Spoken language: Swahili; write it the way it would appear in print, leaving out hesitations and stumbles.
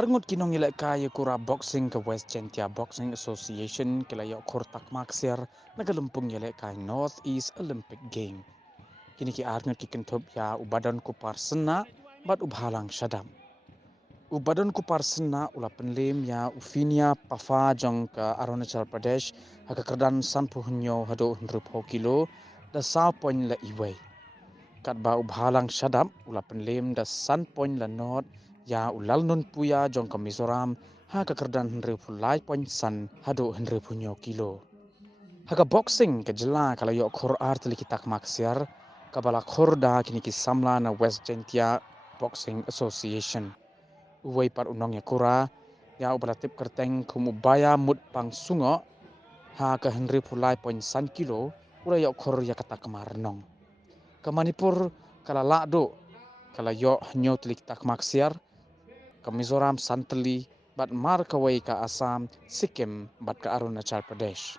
Arngot kinong ilek kaya kura boxing ke West Jaintia Boxing Association kelayo Khur takma ksiar nagalumpung ilek kaya North East Olympic Game. Kini ki arngot ki kentop ya ubadan kupar sena bat ubhalang syadam. Ubadan kupar sena ula penlim ya ufinia pafa jong ke Arunachal Pradesh haka kerdan sanpuhnyo hado 100 kilo da 1 la iway. Kat ba ubhalang syadam ula penlim da 1 la not ya ulal nun puya jong ke Mizoram ha kekerdan 100.san hado 100 kilo. Haka boxing ke jela kalau yok Khur art li kita maksiar kabala Khur da kini ki samla na West Jaintia Boxing Association. Uway par nongiakura ya ubratip kerteng kumubaya mut pang sungo ha ke 100.san kilo ura yok Khur ya kata kemarnong. Ke Manipur kala lakdo kala yok nyo telik tak maksiar ke Mizoram Santali bat mar kawai ke Assam Sikkim bat ke Arunachal Pradesh.